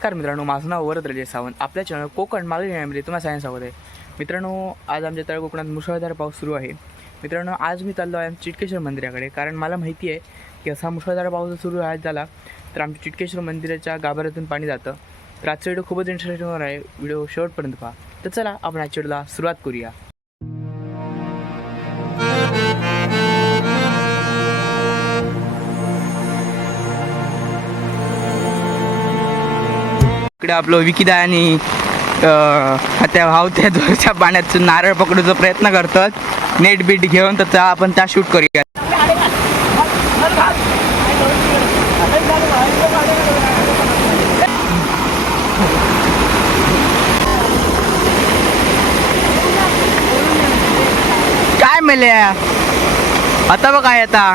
नमस्कार मित्रांनो माझं नाव वरद रजय सावंत. आपल्या चॅनल कोकण मागणी न्यायामध्ये तुम्हाला सायन्स स्वागत आहे. मित्रांनो आज आमच्या तळ कोकणात मुसळधार पाऊस सुरू आहे. मित्रांनो आज मी चाललो आहे चिटकेश्वर मंदिराकडे कारण मला माहिती आहे की असा मुसळधार पाऊस सुरू आहे झाला तर आमच्या चिटकेश्वर मंदिराच्या गाभाऱ्यातून पाणी जातं. तर आजचा व्हिडिओ खूपच इंटरेस्टिंग होणार आहे. व्हिडिओ शेवटपर्यंत पहा. तर चला आपण आजच्या व्हिडिओला सुरुवात करूया. इकडे आपलं विकिदा आणि त्या वाहत्या जोरच्या पाण्यात नारळ पकडूचा प्रयत्न करतात. नेट बीट घेऊन त्याचा आपण त्या शूट करूया. काय मेल्या? आता बघ काय आता.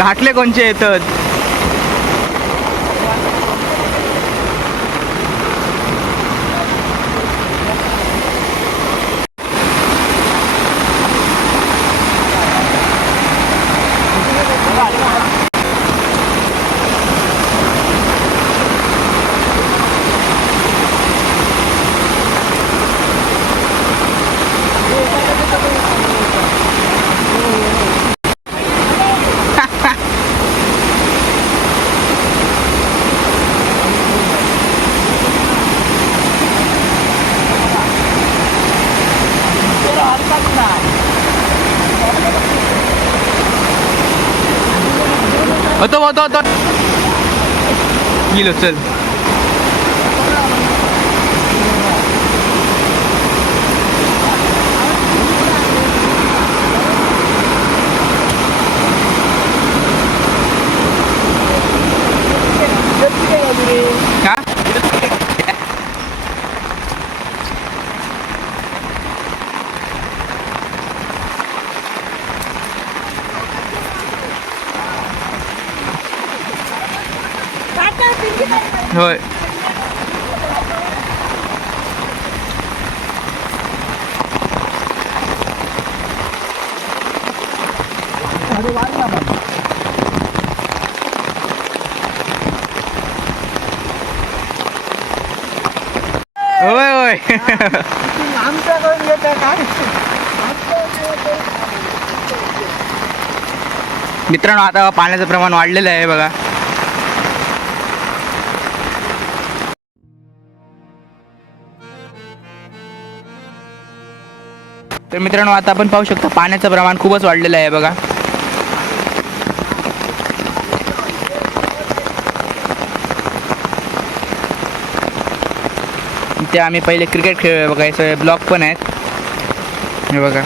घाटले कोणचे? येतात होतो होतो होतो गेलो चल हा होय. होय होय. मित्रांनो आता पाण्याचं प्रमाण वाढलेलं आहे बघा. तर मित्रांनो आता आपण पाहू शकता पाण्याचं प्रमाण खूपच वाढलेलं आहे बघा. इथे आम्ही पहिले क्रिकेट खेळ बघा ब्लॉक पण आहेत. हे बघा.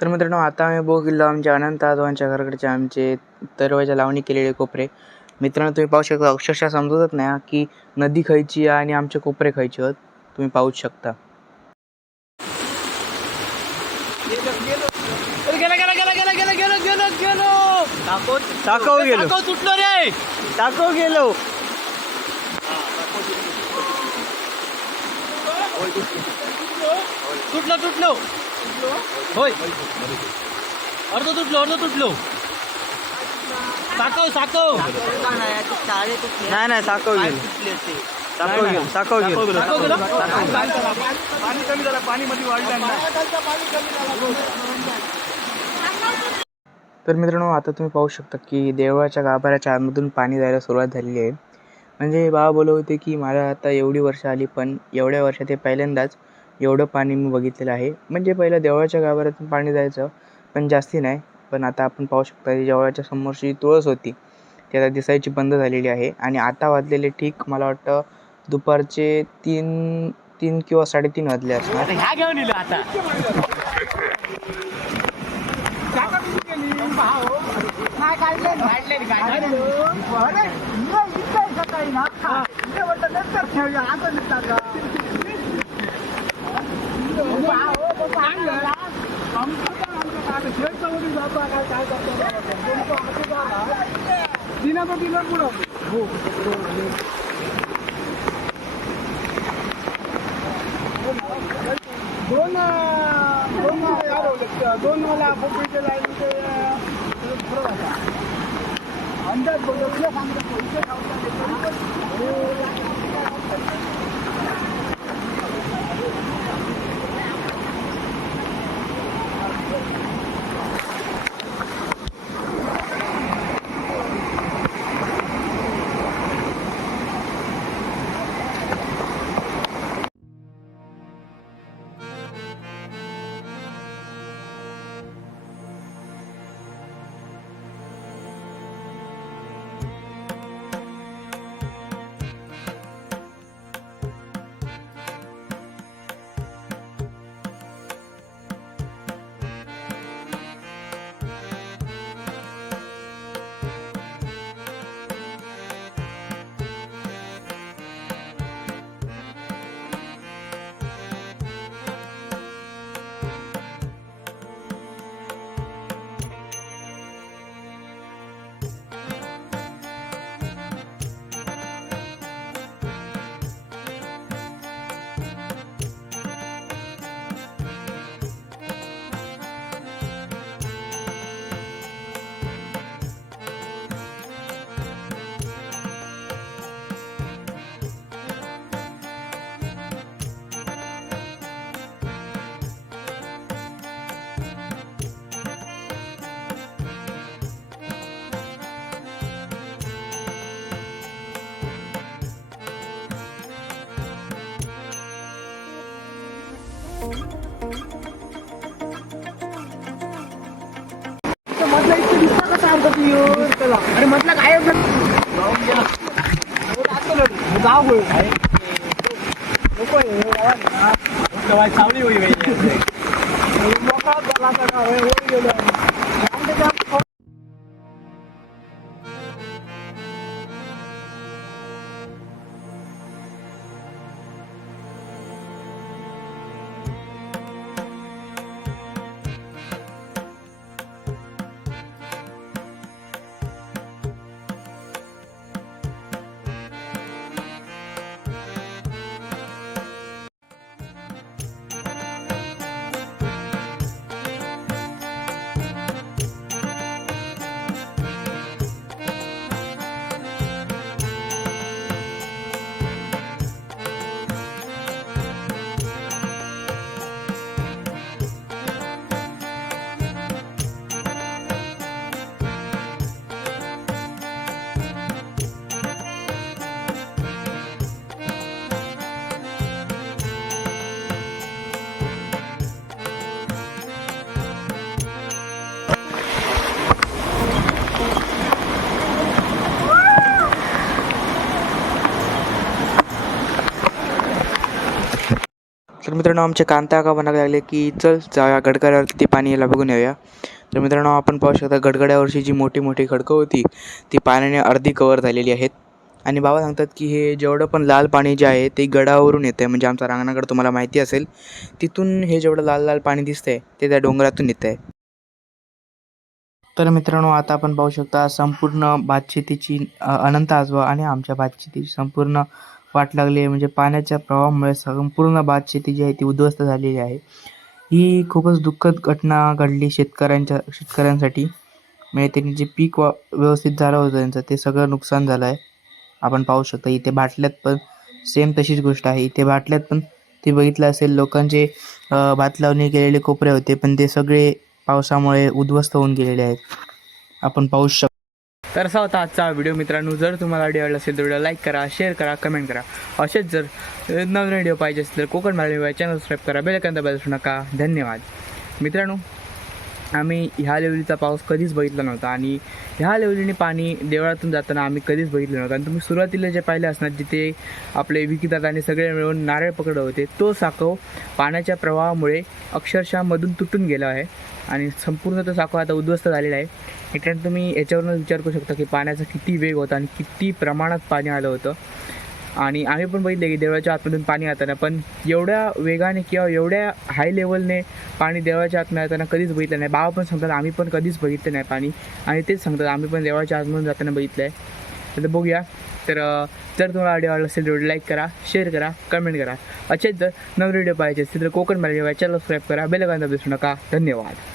तर मित्रांनो आता आम्ही बघितलं आमच्या अनंत आजोबांच्या घराकडचे आमचे दरवाजा लावणी केलेले कोपरे. मित्रांनो तुम्ही पाहू शकता अक्षरशः समजतच नाही हा की नदी खायची आहे आणि आमचे कोपरे खायचे आहेत तुम्ही पाहूच शकता. गेला गेला गेला गेला गेला गेलो गेलो गेलो. टाकाऊ गेलो. टाकाऊ तुटलो रे. टाकाऊ गेलो. तुटलो? तुटलो होय. अर्ध तुटलो अर्ध तुटलो. साकव साकव. नाही नाही टाकाऊ गेलो टाकाऊ गेलो साकव गेलो पाणी कमी झालं पाणी मध्ये वाढलं तर मित्रांनो आता तुम्ही पाहू शकता की देवळाच्या गाभाऱ्याच्या आतमधून पाणी जायला सुरुवात झालेली आहे. म्हणजे बाबा बोलत होते की मला आता एवढी वर्ष आली पण एवढ्या वर्षात हे पहिल्यांदाच एवढं पाणी मी बघितलेलं आहे. म्हणजे पहिलं देवळाच्या गाभाऱ्यातून पाणी जायचं पण जास्ती नाही. पण आता आपण पाहू शकता ही जवळच्या समोरची तुळस होती ती आता दिसायची बंद झालेली आहे. आणि आता वाजलेले ठीक मला वाटतं दुपारचे तीन तीन किंवा साडेतीन वाजले असणार. आता ह्या घेऊन इलं दोन दोन दोन मला बोबीचे लाईन ते फरक होता अंदाज बघितलं सांगतो इतकं दिसतं का सारखं तू येऊन त्याला अरे मधला काय जाऊ होईल नको आहे, गावात ना. चावली होई मोकळा झाला का काय, होऊन गेलं. तर मित्रांनो आमचे कांता का म्हणायला लागले की चल जाऊया गडगड्यावर किती पाणी यायला बघून येऊया. तर मित्रांनो आपण पाहू शकता गडगड्यावरची जी मोठी मोठी खडकं होती ती पाण्याने अर्धी कवर झालेली आहेत. आणि बाबा सांगतात की हे जेवढं पण लाल पाणी जे आहे ते गडावरून येतं आहे म्हणजे आमचा रांगणागड तुम्हाला माहिती असेल तिथून हे जेवढं लाल लाल पाणी दिसतंय ते त्या डोंगरातून येतं आहे तर मित्रांनो आता आपण पाहू शकता संपूर्ण भातशेतीची अनंत आजवा आणि आमच्या भातशेतीची संपूर्ण वाट लागली आहे. म्हणजे पाण्याच्या प्रवाहामुळे संपूर्ण भात शेती जी आहे ती उद्ध्वस्त झालेली आहे. ही खूपच दुःखद घटना घडली शेतकऱ्यांच्या शेतकऱ्यांसाठी. म्हणजे त्यांनी जे पीक वा व्यवस्थित झालं होतं त्यांचं ते सगळं नुकसान झालं आहे. आपण पाहू शकता इथे बाटल्यात पण सेम तशीच गोष्ट आहे. इथे बाटल्यात पण ते बघितलं असेल लोकांचे भात लावणी केलेले कोपरे होते पण ते सगळे पावसामुळे उद्ध्वस्त होऊन गेलेले आहेत. आपण पाहू शक तर असा होता आजचा व्हिडिओ मित्रांनो जर तुम्हाला व्हिडिओ आवडला असेल तर व्हिडिओ लाईक करा शेअर करा कमेंट करा. असेच जर नवीन व्हिडिओ पाहिजे असेल तर कोकण मराठी चॅनल सबस्क्राईब करा बेल बदलू नका. धन्यवाद. मित्रांनो आम्ही ह्या लेवलीचा पाऊस कधीच बघितला नव्हता आणि ह्या लेवलीने पाणी देवळातून जाताना आम्ही कधीच बघितलं नव्हतं. आणि तुम्ही सुरुवातीला जे पाहिले असणार जिथे आपले विकीदादाने सगळे मिळून नारळ पकडत होते तो साखव पाण्याच्या प्रवाहामुळे अक्षरशः मधून तुटून गेला आहे आणि संपूर्ण तो साखव आता उद्ध्वस्त झालेला आहे. मित्रांनो तुम्ही याच्यावरूनच विचार करू शकता की पाण्याचा किती वेग होता आणि किती प्रमाणात पाणी आलं होतं. आणि आम्ही पण बघितले की देवळाच्या आतमधून पाणी येताना पण एवढ्या वेगाने किंवा एवढ्या हाय लेवलने पाणी देवळाच्या आतमध्ये येताना कधीच बघितलं नाही. बाबा पण सांगतात आम्ही पण कधीच बघितलं नाही पाणी. आणि तेच सांगतात आम्ही पण देवळाच्या आतमधून जाताना बघितलं आहे तर बघूया. तर जर तुम्हाला व्हिडिओ आवडला असेल व्हिडिओ लाईक करा शेअर करा कमेंट करा. असेच जर नवीन व्हिडिओ पाहिजे असेल तर कोकण मराठी चॅनल सबस्क्राईब करा. बेल दिसू नका. धन्यवाद.